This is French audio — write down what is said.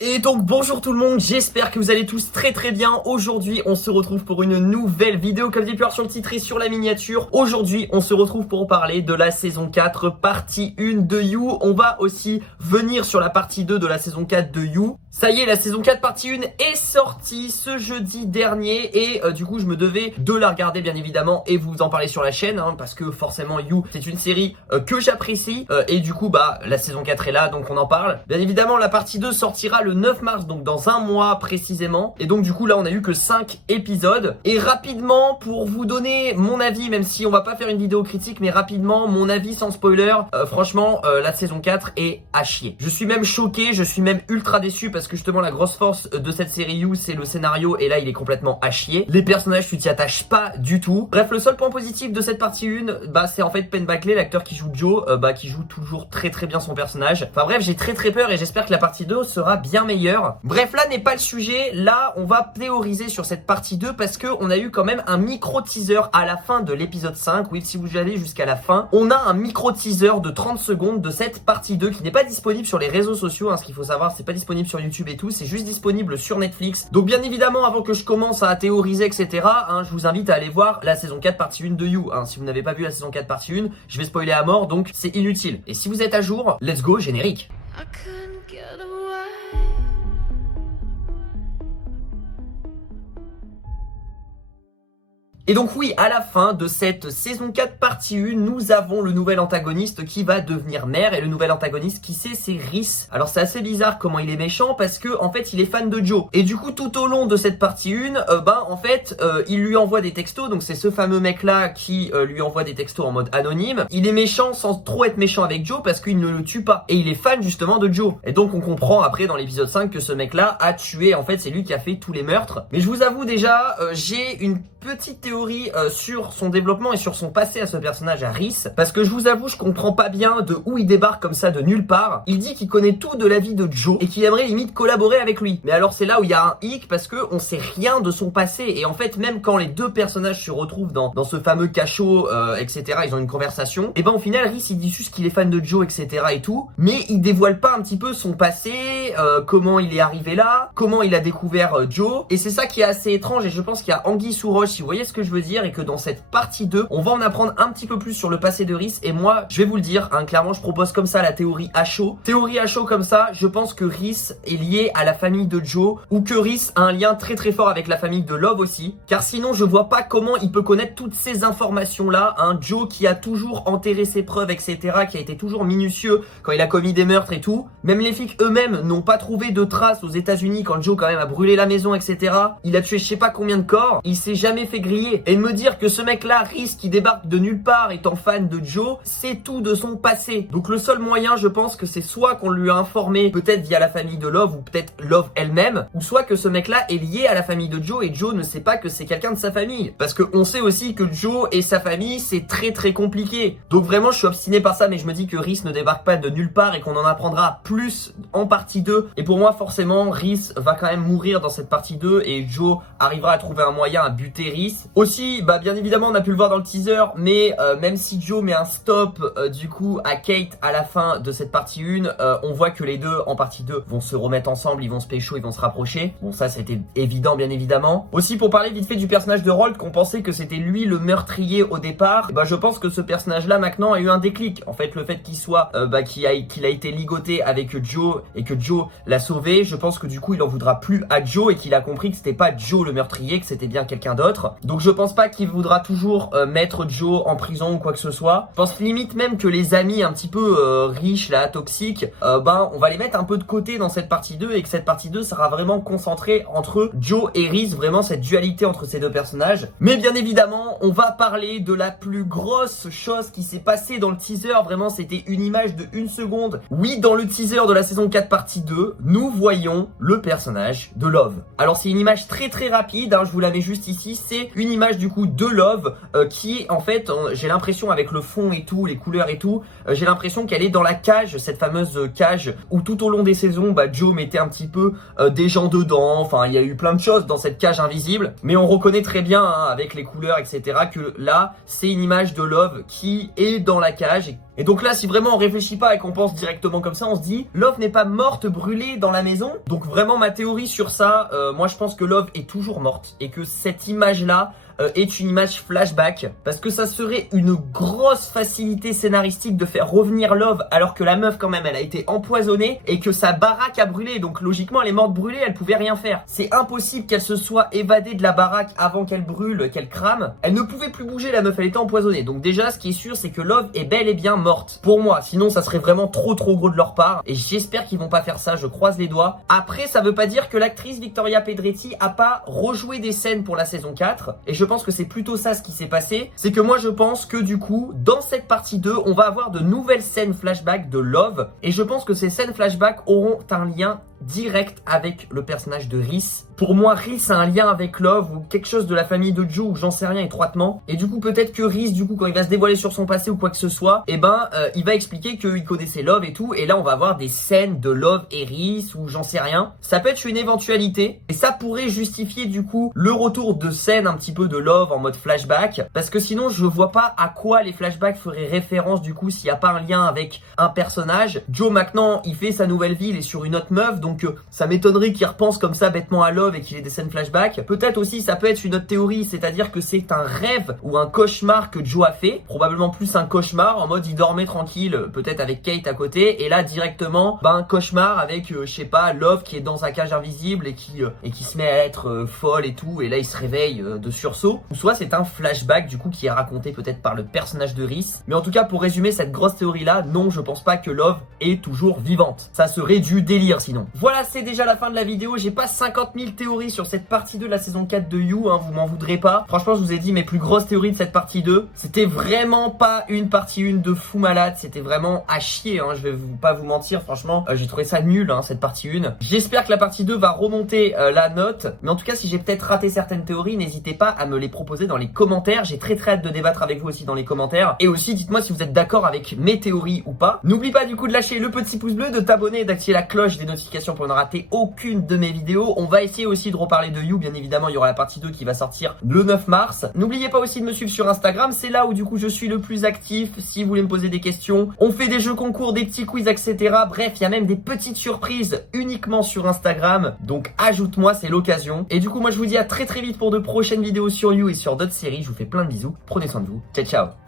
Et donc bonjour tout le monde, j'espère que vous allez tous très bien. Aujourd'hui on se retrouve pour une nouvelle vidéo comme vous avez pu voir sur le titre et sur la miniature. Aujourd'hui on se retrouve pour parler de la saison 4 partie 1 de You. On va aussi venir sur la partie 2 de la saison 4 de You. Ça y est, la saison 4 partie 1 est sortie ce jeudi dernier et du coup je me devais de la regarder bien évidemment et vous en parler sur la chaîne parce que forcément You c'est une série que j'apprécie et du coup la saison 4 est là donc on en parle. Bien évidemment la partie 2 sortira le 9 mars donc dans un mois précisément et donc du coup là on a eu que 5 épisodes et rapidement pour vous donner mon avis, même si on va pas faire une vidéo critique, mais rapidement mon avis sans spoiler, franchement la saison 4 est à chier. Je suis même choqué, je suis même ultra déçu parce que justement la grosse force de cette série You c'est le scénario et là il est complètement à chier. Les personnages tu t'y attaches pas du tout. Bref, le seul point positif de cette partie 1 c'est en fait Penn Badgley, l'acteur qui joue Joe, qui joue toujours très bien son personnage. Enfin bref, j'ai très peur et j'espère que la partie 2 sera bien meilleure. Bref, là n'est pas le sujet, là on va théoriser sur cette partie 2 parce que on a eu quand même un micro teaser à la fin de l'épisode 5. Oui, si vous allez jusqu'à la fin, on a un micro teaser de 30 secondes de cette partie 2 qui n'est pas disponible sur les réseaux sociaux, ce qu'il faut savoir, c'est pas disponible sur YouTube et tout, c'est juste disponible sur Netflix. Donc bien évidemment, avant que je commence à théoriser etc, je vous invite à aller voir la saison 4 partie 1 de You. Si vous n'avez pas vu la saison 4 partie 1, je vais spoiler à mort, donc c'est inutile. Et si vous êtes à jour, let's go, générique. Et donc oui, à la fin de cette saison 4 partie 1, nous avons le nouvel antagoniste qui va devenir maire. Et le nouvel antagoniste, qui c'est Rhys. Alors c'est assez bizarre comment il est méchant parce que en fait il est fan de Joe. Et du coup tout au long de cette partie 1, il lui envoie des textos. Donc c'est ce fameux mec là qui lui envoie des textos en mode anonyme. Il est méchant sans trop être méchant avec Joe parce qu'il ne le tue pas. Et il est fan justement de Joe. Et donc on comprend après dans l'épisode 5 que ce mec là a tué, en fait c'est lui qui a fait tous les meurtres. Mais je vous avoue déjà, j'ai une petite théorie sur son développement et sur son passé à ce personnage, à Rhys, parce que je vous avoue je comprends pas bien de où il débarque comme ça de nulle part. Il dit qu'il connaît tout de la vie de Joe et qu'il aimerait limite collaborer avec lui, mais alors c'est là où il y a un hic parce que on sait rien de son passé. Et en fait même quand les deux personnages se retrouvent dans ce fameux cachot etc, ils ont une conversation, et au final Rhys il dit juste qu'il est fan de Joe etc et tout, mais il dévoile pas un petit peu son passé, comment il est arrivé là, comment il a découvert Joe. Et c'est ça qui est assez étrange et je pense qu'il y a anguille sous roche, si vous voyez ce que je veux dire, et que dans cette partie 2 on va en apprendre un petit peu plus sur le passé de Rhys. Et moi je vais vous le dire clairement, je propose comme ça la théorie à chaud. Théorie à chaud comme ça, je pense que Rhys est lié à la famille de Joe, ou que Rhys a un lien très fort avec la famille de Love aussi, car sinon je vois pas comment il peut connaître toutes ces informations là. Joe qui a toujours enterré ses preuves etc, qui a été toujours minutieux quand il a commis des meurtres et tout. Même les flics eux-mêmes n'ont pas trouvé de traces aux États-Unis quand Joe quand même a brûlé la maison etc. Il a tué je sais pas combien de corps, il s'est jamais fait griller. Et de me dire que ce mec là, Rhys, qui débarque de nulle part étant fan de Joe, c'est tout de son passé. Donc le seul moyen je pense que c'est soit qu'on lui a informé peut-être via la famille de Love ou peut-être Love elle-même, ou soit que ce mec là est lié à la famille de Joe et Joe ne sait pas que c'est quelqu'un de sa famille. Parce que on sait aussi que Joe et sa famille c'est très compliqué. Donc vraiment je suis obstiné par ça, mais je me dis que Rhys ne débarque pas de nulle part et qu'on en apprendra plus en partie 2. Et pour moi forcément Rhys va quand même mourir dans cette partie 2 et Joe arrivera à trouver un moyen à buter Rhys. Aussi bien évidemment on a pu le voir dans le teaser, mais même si Joe met un stop du coup à Kate à la fin de cette partie 1, on voit que les deux en partie 2 vont se remettre ensemble, ils vont se pécho, ils vont se rapprocher. Bon ça c'était évident bien évidemment. Aussi pour parler vite fait du personnage de Rolt, qu'on pensait que c'était lui le meurtrier au départ, je pense que ce personnage là maintenant a eu un déclic. En fait le fait qu'il soit qu'il a été ligoté avec Joe et que Joe l'a sauvé, je pense que du coup il en voudra plus à Joe et qu'il a compris que c'était pas Joe le meurtrier, que c'était bien quelqu'un d'autre. Donc je pense pas qu'il voudra toujours mettre Joe en prison ou quoi que ce soit. Je pense limite même que les amis un petit peu riches là, toxiques, on va les mettre un peu de côté dans cette partie 2 et que cette partie 2 sera vraiment concentrée entre Joe et Rhys, vraiment cette dualité entre ces deux personnages. Mais bien évidemment on va parler de la plus grosse chose qui s'est passée dans le teaser. Vraiment c'était une image de 1 seconde. Oui, dans le teaser de la saison 4 partie 2 nous voyons le personnage de Love. Alors c'est une image très rapide, je vous la mets juste ici. C'est une image du coup de Love qui en fait j'ai l'impression avec le fond et tout, les couleurs et tout, j'ai l'impression qu'elle est dans la cage, cette fameuse cage où tout au long des saisons Joe mettait un petit peu des gens dedans. Enfin il y a eu plein de choses dans cette cage invisible, mais on reconnaît très bien avec les couleurs etc que là c'est une image de Love qui est dans la cage Et donc là, si vraiment on réfléchit pas et qu'on pense directement comme ça, on se dit Love n'est pas morte brûlée dans la maison. Donc vraiment ma théorie sur ça, moi je pense que Love est toujours morte et que cette image-là est une image flashback, parce que ça serait une grosse facilité scénaristique de faire revenir Love alors que la meuf quand même elle a été empoisonnée et que sa baraque a brûlé, donc logiquement elle est morte brûlée, elle pouvait rien faire. C'est impossible qu'elle se soit évadée de la baraque avant qu'elle brûle, qu'elle crame. Elle ne pouvait plus bouger, la meuf, elle était empoisonnée. Donc déjà ce qui est sûr c'est que Love est bel et bien morte. Pour moi, sinon ça serait vraiment trop gros de leur part et j'espère qu'ils vont pas faire ça, je croise les doigts. Après ça veut pas dire que l'actrice Victoria Pedretti a pas rejoué des scènes pour la saison 4 et je pense que c'est plutôt ça ce qui s'est passé. C'est que moi je pense que du coup dans cette partie 2 on va avoir de nouvelles scènes flashback de Love et je pense que ces scènes flashback auront un lien direct avec le personnage de Rhys. Pour moi, Rhys a un lien avec Love ou quelque chose de la famille de Joe, ou j'en sais rien étroitement. Et du coup, peut-être que Rhys, du coup, quand il va se dévoiler sur son passé ou quoi que ce soit, il va expliquer qu'il connaissait Love et tout. Et là, on va avoir des scènes de Love et Rhys ou j'en sais rien. Ça peut être une éventualité. Et ça pourrait justifier, du coup, le retour de scènes un petit peu de Love en mode flashback. Parce que sinon, je vois pas à quoi les flashbacks feraient référence, du coup, s'il n'y a pas un lien avec un personnage. Joe, maintenant, il fait sa nouvelle vie, il est sur une autre meuf. Donc ça m'étonnerait qu'il repense comme ça bêtement à Love et qu'il ait des scènes flashback. Peut-être aussi ça peut être une autre théorie, c'est-à-dire que c'est un rêve ou un cauchemar que Joe a fait, probablement plus un cauchemar en mode il dormait tranquille, peut-être avec Kate à côté, et là directement un cauchemar avec je sais pas, Love qui est dans sa cage invisible et qui se met à être folle et tout, et là il se réveille de sursaut. Ou soit c'est un flashback du coup qui est raconté peut-être par le personnage de Rhys. Mais en tout cas pour résumer cette grosse théorie là, non, je pense pas que Love est toujours vivante. Ça serait du délire sinon. Voilà, c'est déjà la fin de la vidéo. J'ai pas 50 000 théories sur cette partie 2 de la saison 4 de You, vous m'en voudrez pas. Franchement, je vous ai dit mes plus grosses théories de cette partie 2. C'était vraiment pas une partie 1 de fou malade. C'était vraiment à chier, je vais pas vous mentir. Franchement, j'ai trouvé ça nul, cette partie 1. J'espère que la partie 2 va remonter la note. Mais en tout cas, si j'ai peut-être raté certaines théories, n'hésitez pas à me les proposer dans les commentaires. J'ai très hâte de débattre avec vous aussi dans les commentaires. Et aussi, dites-moi si vous êtes d'accord avec mes théories ou pas. N'oublie pas du coup de lâcher le petit pouce bleu, de t'abonner et d'activer la cloche des notifications pour ne rater aucune de mes vidéos. On va essayer aussi de reparler de You, bien évidemment il y aura la partie 2 qui va sortir le 9 mars. N'oubliez pas aussi de me suivre sur Instagram, c'est là où du coup je suis le plus actif. Si vous voulez me poser des questions, on fait des jeux concours, des petits quiz, etc. Bref, il y a même des petites surprises uniquement sur Instagram, donc ajoute-moi, c'est l'occasion. Et du coup moi je vous dis à très vite pour de prochaines vidéos sur You et sur d'autres séries. Je vous fais plein de bisous, prenez soin de vous, ciao ciao.